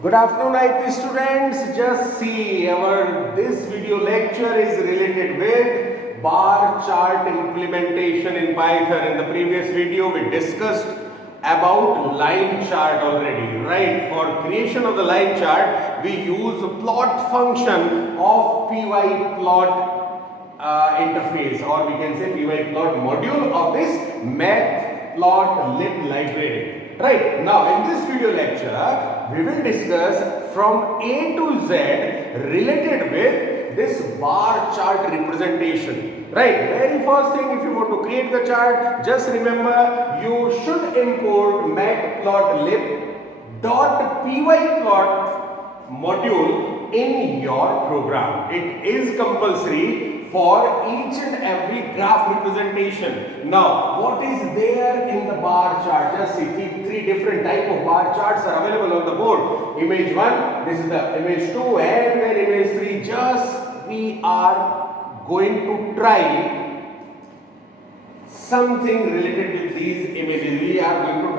Good afternoon, IT students. Just see our this video lecture is related with bar chart implementation in Python. In the previous video, we discussed about line chart already, right? For creation of the line chart, we use plot function of pyplot interface, or we can say pyplot module of this matplotlib library. Right, now in this video lecture, we will discuss from A to Z related with this bar chart representation. Right, very first thing, if you want to create the chart, just remember you should import matplotlib.pyplot module in your program. It is compulsory for each and every graph representation. Now, what is there in the bar chart? Just see, three different type of bar charts are available on the board. Image 1, this is the image 2, and then image 3. Just we are going to try something related with these images. We are going to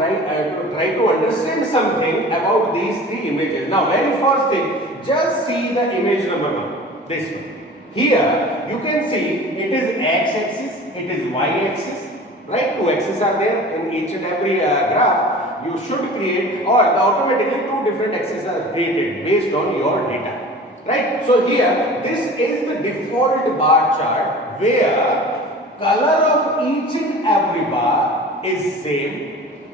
try to understand something about these three images. Now, very first thing, just see the image number 1, this one. Here you can see it is x-axis, it is y-axis, right? Two axes are there in each and every graph. You should create, or automatically two different axes are created based on your data, right? So here this is the default bar chart where color of each and every bar is same,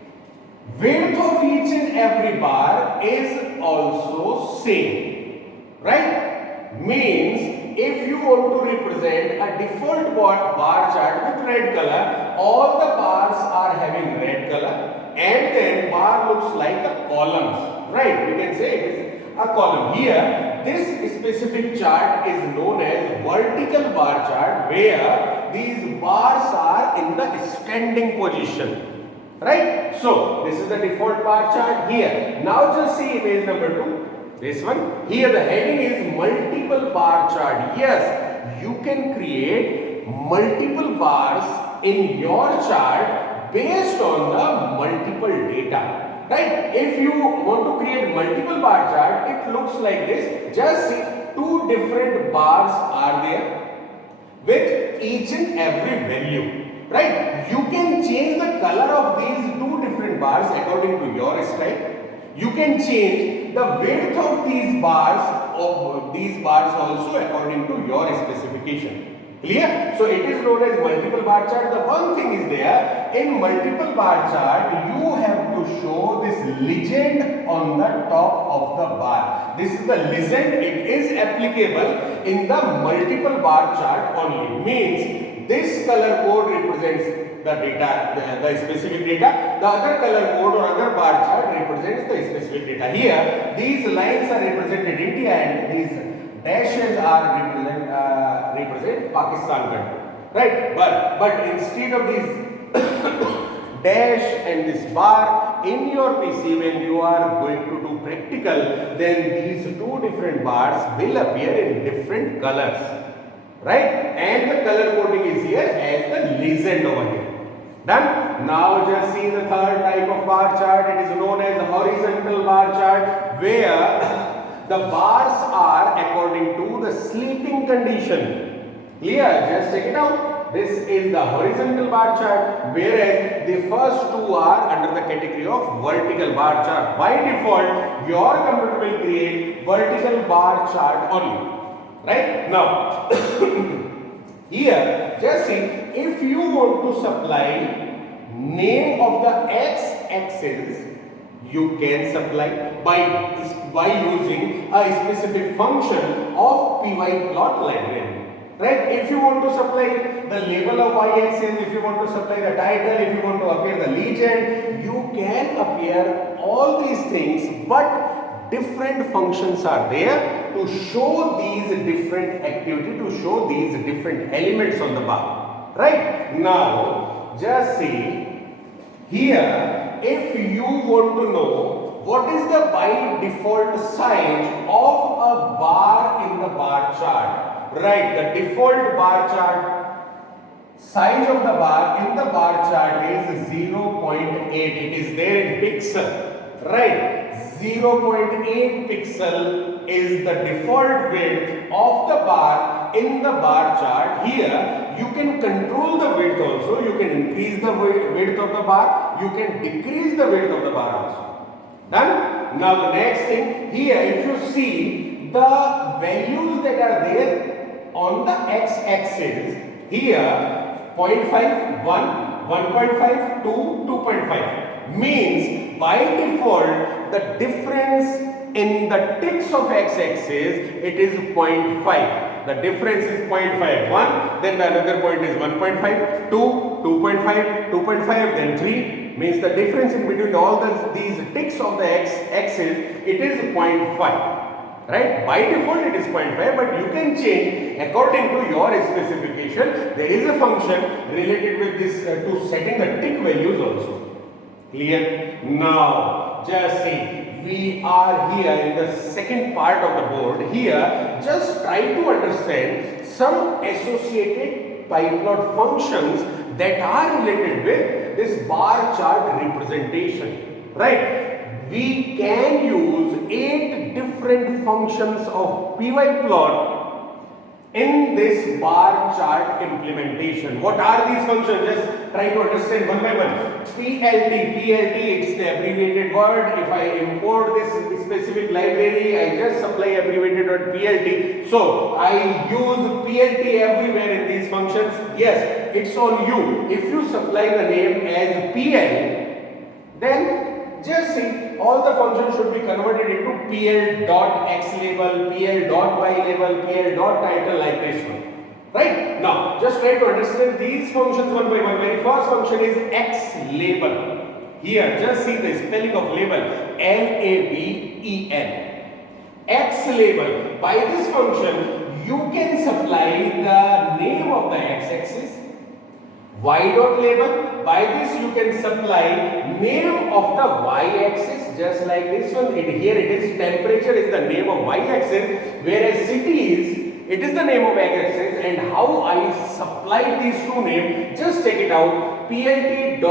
width of each and every bar is also same, right? Means if you want to represent a default bar chart with red color, all the bars are having red color, and then bar looks like a columns, right? We can say it is a column. Here, this specific chart is known as vertical bar chart, where these bars are in the standing position, right? So this is the default bar chart here. Now just see image number 2. This one, here the heading is multiple bar chart. Yes, you can create multiple bars in your chart based on the multiple data, right? If you want to create multiple bar chart, it looks like this. Just see, two different bars are there with each and every value, right? You can change the color of these two different bars according to your style. You can change the width of these bars also according to your specification. Clear? So it is known as multiple bar chart. The one thing is there, in multiple bar chart, you have to show this legend on the top of the bar. This is the legend. It is applicable in the multiple bar chart only. Means this color code represents the data, the specific data. The other color code or other bar chart represents the specific data. Here, these lines are represented India, and these dashes are represent Pakistan country, right? But instead of these dash and this bar in your PC, when you are going to do practical, then these two different bars will appear in different colors, right? And the color coding is here as the legend over here. Done? Now just see the third type of bar chart. It is known as horizontal bar chart, where the bars are according to the sleeping condition. Clear? Just check it out. This is the horizontal bar chart, whereas the first two are under the category of vertical bar chart. By default, your computer will create vertical bar chart only. Right? Now, here, just see, if you want to supply name of the x-axis, you can supply by using a specific function of pyplot library. Right? If you want to supply the label of y-axis, if you want to supply the title, if you want to appear the legend, you can appear all these things, but different functions are there to show these different activity, to show these different elements on the bar. Right? Now, just see here, if you want to know what is the by default size of a bar in the bar chart, right? The default bar chart size of the bar in the bar chart is 0.8. It is there in pixel, right? 0.8 pixel is the default width of the bar in the bar chart. Here you can control the width also. You can increase the width of the bar. You can decrease the width of the bar also. Done? Now the next thing, here if you see the values that are there on the x-axis, here 0.5, 1, 1.5, 2, 2.5 means by default the difference in the ticks of x-axis it is 0.5. The difference is 0.5, 1, then the another point is 1.5, 2, 2.5, 2.5, then 3 means the difference in between all these ticks of the x-axis it is 0.5. Right? By default it is 0.5, but you can change according to your specification. There is a function related with this to setting the tick values also. Clear? Now, just see, we are here in the second part of the board. Here, just try to understand some associated piplot functions that are related with this bar chart representation. Right? We can use 8 different functions of pyplot in this bar chart implementation. What are these functions? Just try to understand one by one. PLT, it's the abbreviated word. If I import this specific library, I just supply abbreviated word PLT. So I use PLT everywhere in these functions. Yes, it's on you. If you supply the name as PL, then just see, all the functions should be converted into pl.xlabel, pl.ylabel, pl.title like this one. Right? Now, just try to understand these functions one by one. Very first function is xlabel. Here, just see the spelling of label, L-A-B-E-L. Xlabel. By this function, you can supply the name of the x-axis. Y.label, by this you can supply name of the y-axis just like this one. Here it is temperature is the name of y-axis, whereas city it is the name of x-axis. And how I supply these two names, just check it out. plt.xlabel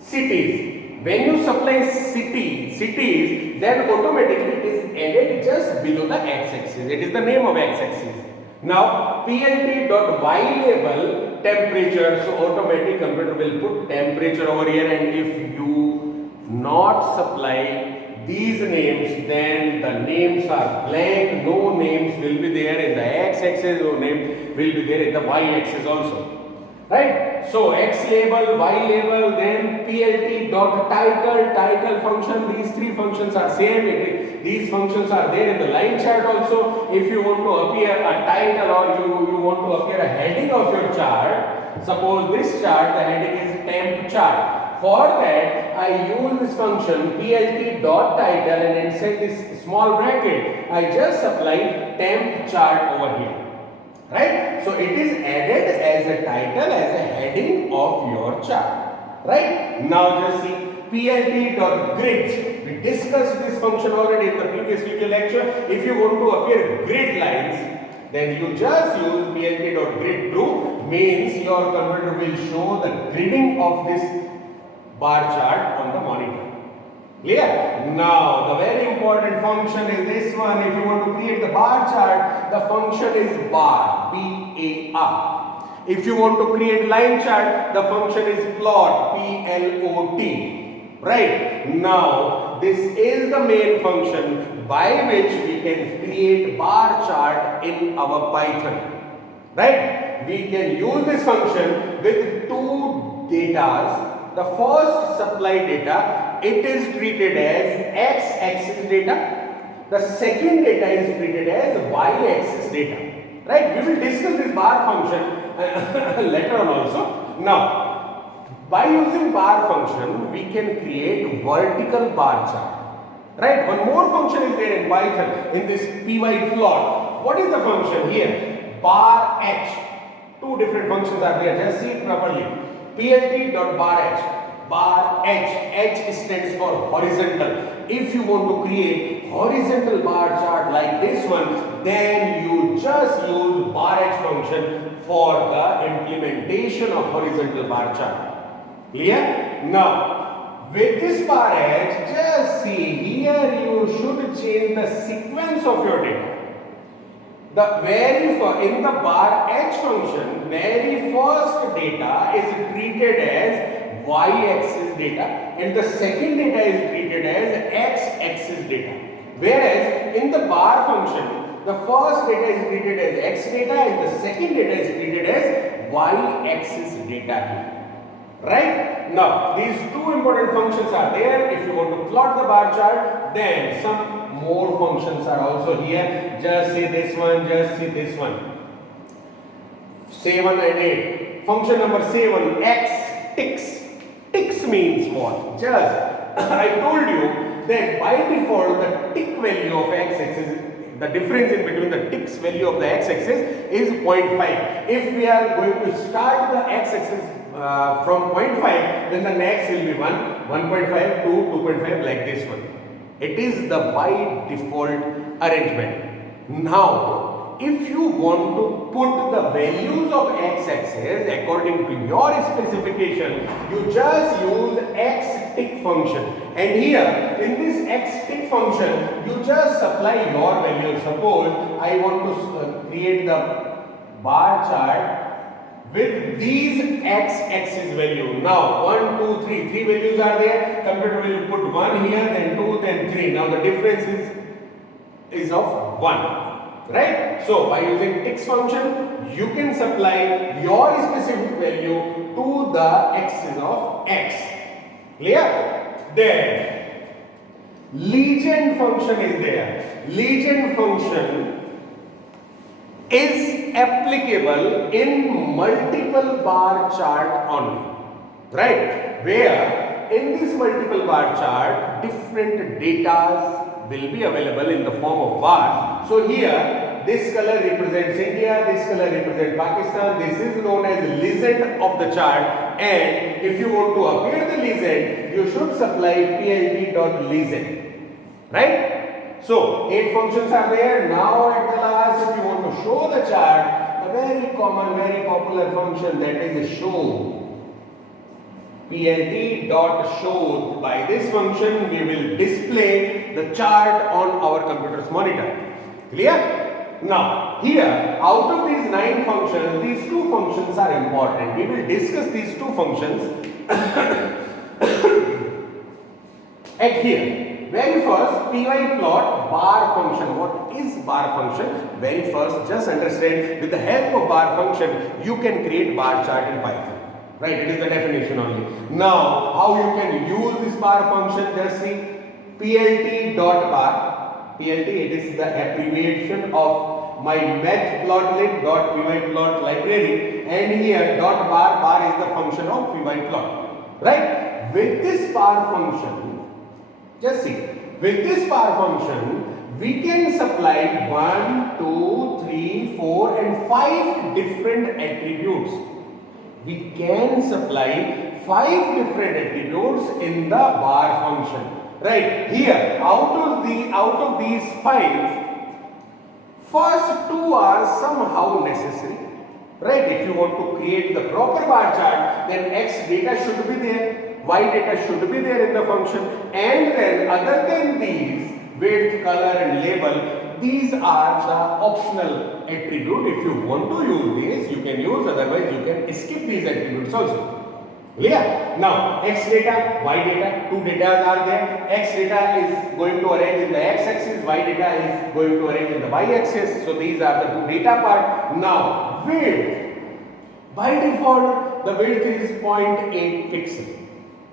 cities. When you supply cities, then automatically it is added just below the x-axis. It is the name of x-axis. Now plt.ylabel temperature, so automatic computer will put temperature over here, and if you not supply these names, then the names are blank, no names will be there in the x-axis, no name will be there in the y-axis also. Right? So xlabel, ylabel, then plt.title function, these three functions are same. These functions are there in the line chart also. If you want to appear a title or you want to appear a heading of your chart, suppose this chart, the heading is temp chart. For that, I use this function plt.title and inside this small bracket, I just apply temp chart over here. Right? So it is added as a title, as a heading of your chart. Right? Now just see plt.grid. We discussed this function already in the previous video lecture. If you want to appear grid lines, then you just use plt.grid true, means your converter will show the gridding of this bar chart on the monitor. Clear? Now, the very important function is this one. If you want to create the bar chart, the function is bar, B-A-R. If you want to create line chart, the function is plot, P-L-O-T. Right? Now, this is the main function by which we can create bar chart in our Python. Right? We can use this function with two datas. The first supply data, it is treated as x-axis data. The second data is treated as y-axis data. Right? We will discuss this bar function later on also. Now, by using bar function, we can create vertical bar chart. Right? One more function is there in Python in this pyplot. What is the function here? Bar h. Two different functions are there. Just see it properly. plt.barh. Bar h. H stands for horizontal. If you want to create horizontal bar chart like this one, then you just use bar h function for the implementation of horizontal bar chart. Clear? Now, with this bar h, just see here you should change the sequence of your data. The very first, in the bar h function, very first data is treated as y-axis data and the second data is treated as x-axis data. Whereas in the bar function, the first data is treated as x data and the second data is treated as y-axis data here. Right? Now, these two important functions are there. If you want to plot the bar chart, then some more functions are also here. Just see this one, just see this one. 7 and 8. Function number 7, x ticks. Ticks means what? Just, I told you that by default, the tick value of x-axis, the difference in between the ticks value of the x-axis is 0.5. If we are going to start the x-axis from 0.5, then the next will be 1, 1.5, 2, 2.5 like this one. It is the by default arrangement. Now, if you want to put the values of x-axis according to your specification, you just use x tick function. And here, in this x tick function, you just supply your value. Suppose I want to create the bar chart with these x-axis value. Now 1, 2, 3, 3 values are there. Computer will put 1 here, then 2, then 3. Now the difference is of 1. Right? So by using ticks function, you can supply your specific value to the axis of x. Clear? Then legend function is there. Legend function is applicable in multiple bar chart only, right? Where in this multiple bar chart, different datas will be available in the form of bars. So here, this color represents India, this color represents Pakistan. This is known as legend of the chart. And if you want to appear the legend, you should supply plt.legend, right? So 8 functions are there. Now at the last, if you want to show the chart, a very common, very popular function, that is a show. plt.show. By this function, we will display the chart on our computer's monitor. Clear? Now, here, out of these 9 functions, these 2 functions are important. We will discuss these 2 functions at here. Very first, py plot bar function. What is bar function? Very first, just understand, with the help of bar function, you can create bar chart in Python. Right? It is the definition only. Now, how you can use this bar function? Just see plt.bar. PLT, it is the abbreviation of my matplotlib.pyplot library, and here dot bar is the function of pyplot. Right? With this bar function, just see, with this bar function, we can supply 1, 2, 3, 4 and 5 different attributes. We can supply 5 different attributes in the bar function. Right, here, out of these 5, first 2 are somehow necessary. Right, if you want to create the proper bar chart, then x data should be there, y data should be there in the function, and then other than these, width, color and label, these are the optional attribute. If you want to use this, you can use, otherwise you can skip these attributes also. Clear? Now, x data, y data, 2 data are there. X data is going to arrange in the x-axis, y data is going to arrange in the y-axis. So, these are the 2 data part. Now, width. By default, the width is 0.8 pixel.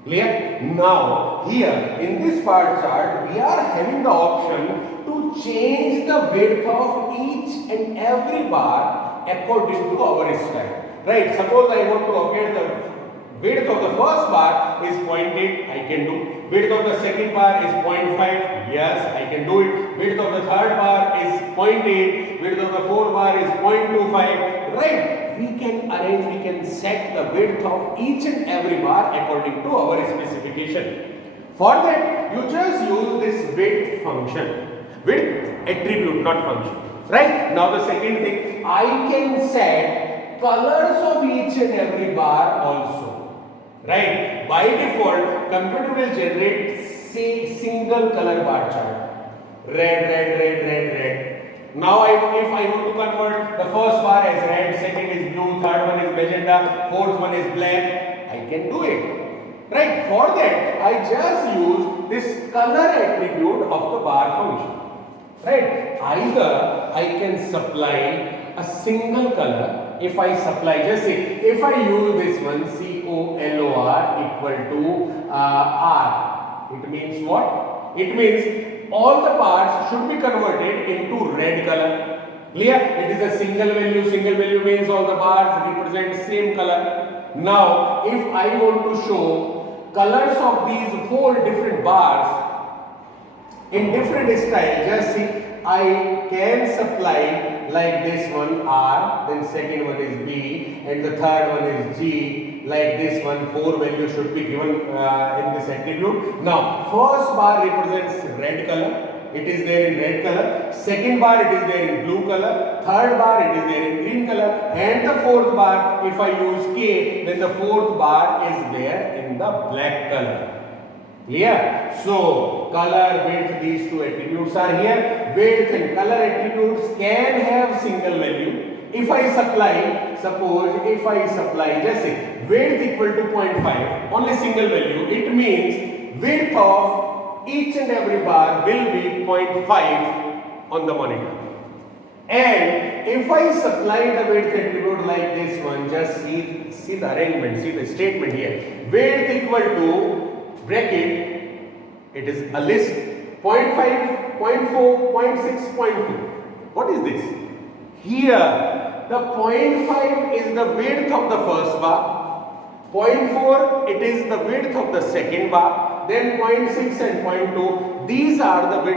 Clear? Now, here in this bar chart, we are having the option to change the width of each and every bar according to our style. Right? Suppose I want to appear the width of the first bar is 0.8, I can do. Width of the second bar is 0.5, yes, I can do it. Width of the third bar is 0.8, width of the fourth bar is 0.25, right? We can arrange, we can set the width of each and every bar according to our specification. For that, you just use this width function, width attribute, not function, right? Now the second thing, I can set colors of each and every bar also. right? By default, computer will generate say single color bar chart. Red, red, red, red, red. Now if I want to convert the first bar as red, second is blue, third one is magenta, fourth one is black, I can do it. Right? For that, I just use this color attribute of the bar function. Right? Either I can supply a single color. If I supply, just say, if I use this one COLOR equal to R, it means what? It means all the parts should be converted into red color. Clear? It is a single value. Single value means all the bars represent same color. Now, if I want to show colors of these 4 different bars in different style, just see, I can supply like this one R, then second one is B, and the third one is G. Like this one, 4 values should be given in this attribute. Now, first bar represents red color. It is there in red color. Second bar, it is there in blue color. Third bar, it is there in green color. And the fourth bar, if I use K, then the fourth bar is there in the black color. Clear? So, color, width, these 2 attributes are here. Width and color attributes can have single value. If I supply, suppose if I supply, just say, width equal to 0.5, only single value, it means width of each and every bar will be 0.5 on the monitor. And if I supply the width attribute like this one, just see the arrangement, see the statement here. Width equal to bracket, it is a list, 0.5, 0.4, 0.6, 0.2. What is this? Here, the 0.5 is the width of the first bar, 0.4 it is the width of the second bar, then 0.6 and 0.2, these are the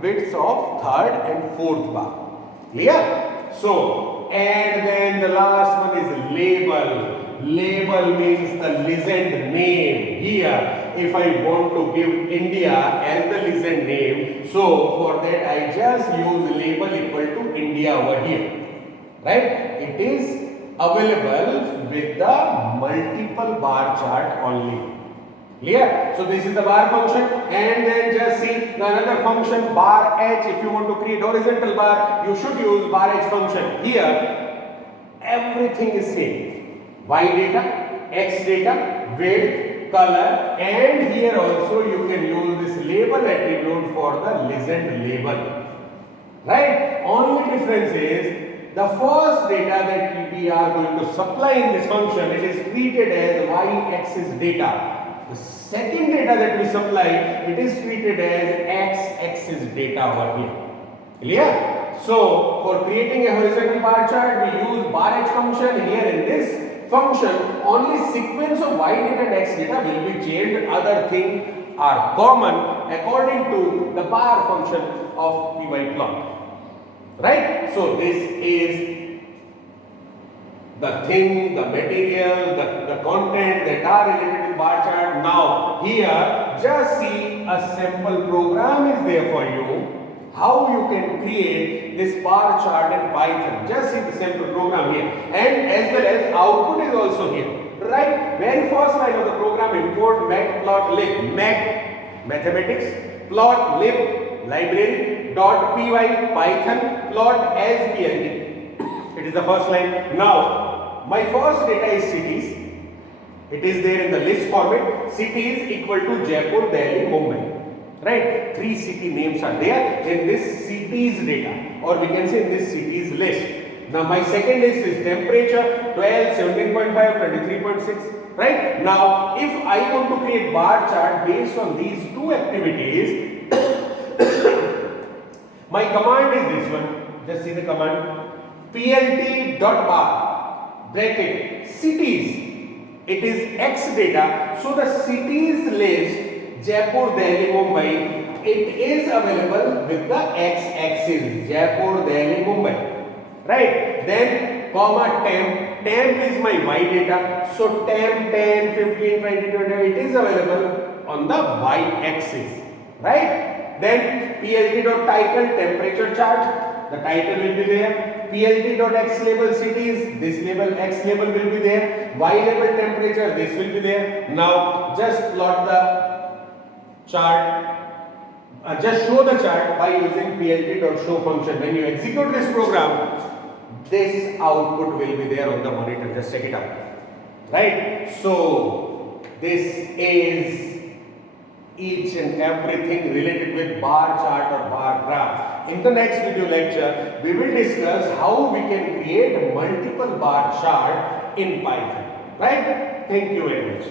widths of third and fourth bar. Clear? So, and then the last one is label. Label means the legend name. Here, if I want to give India as the legend name, so for that I just use label equal to India over here. Right? It is available with the multiple bar chart only. Clear? So this is the bar function, and then just see the another function bar h. If you want to create horizontal bar, you should use bar h function. Here, everything is same. Y data, X data, width, color, and here also you can use this label attribute for the legend label. Right? Only difference is the first data that we are going to supply in this function, it is treated as y-axis data. The second data that we supply, it is treated as x-axis data over here. Clear? So, for creating a horizontal bar chart, we use bar h function. Here in this function, only sequence of y data and x data will be changed. Other things are common according to the bar function of py plot. Right? So, this is the thing, the material, the content that are related to bar chart. Now, here, just see a simple program is there for you. How you can create this bar chart in Python. Just see the simple program here. And as well as output is also here. Right? Very first line of the program, import matplotlib. Mat, mathematics, plotlib, library, .py, Python, plot as plt. It is the first line. Now, my first data is cities. It is there in the list format. Cities equal to Jaipur, Delhi, Mumbai. Right? 3 city names are there in this cities data, or we can say in this cities list. Now, my second list is temperature 12, 17.5, 23.6. Right? Now, if I want to create bar chart based on these 2 activities, my command is this one. Just see the command. plt.bar bracket cities. It is X data. So the cities list Jaipur, Delhi, Mumbai, it is available with the X axis. Jaipur, Delhi, Mumbai. Right? Then comma temp. Temp is my Y data. So temp 10, 15, 20, 25, it is available on the Y axis. Right? Then plt.title temperature chart. The title will be there. plt.x label cities, this label x label will be there, y label temperature, this will be there. Now just plot the chart, just show the chart by using plt.show function. When you execute this program, this output will be there on the monitor. Just check it out, right? So this is each and everything related with bar chart or bar graph. In the next video lecture, we will discuss how we can create multiple bar chart in Python, right? Thank you very much.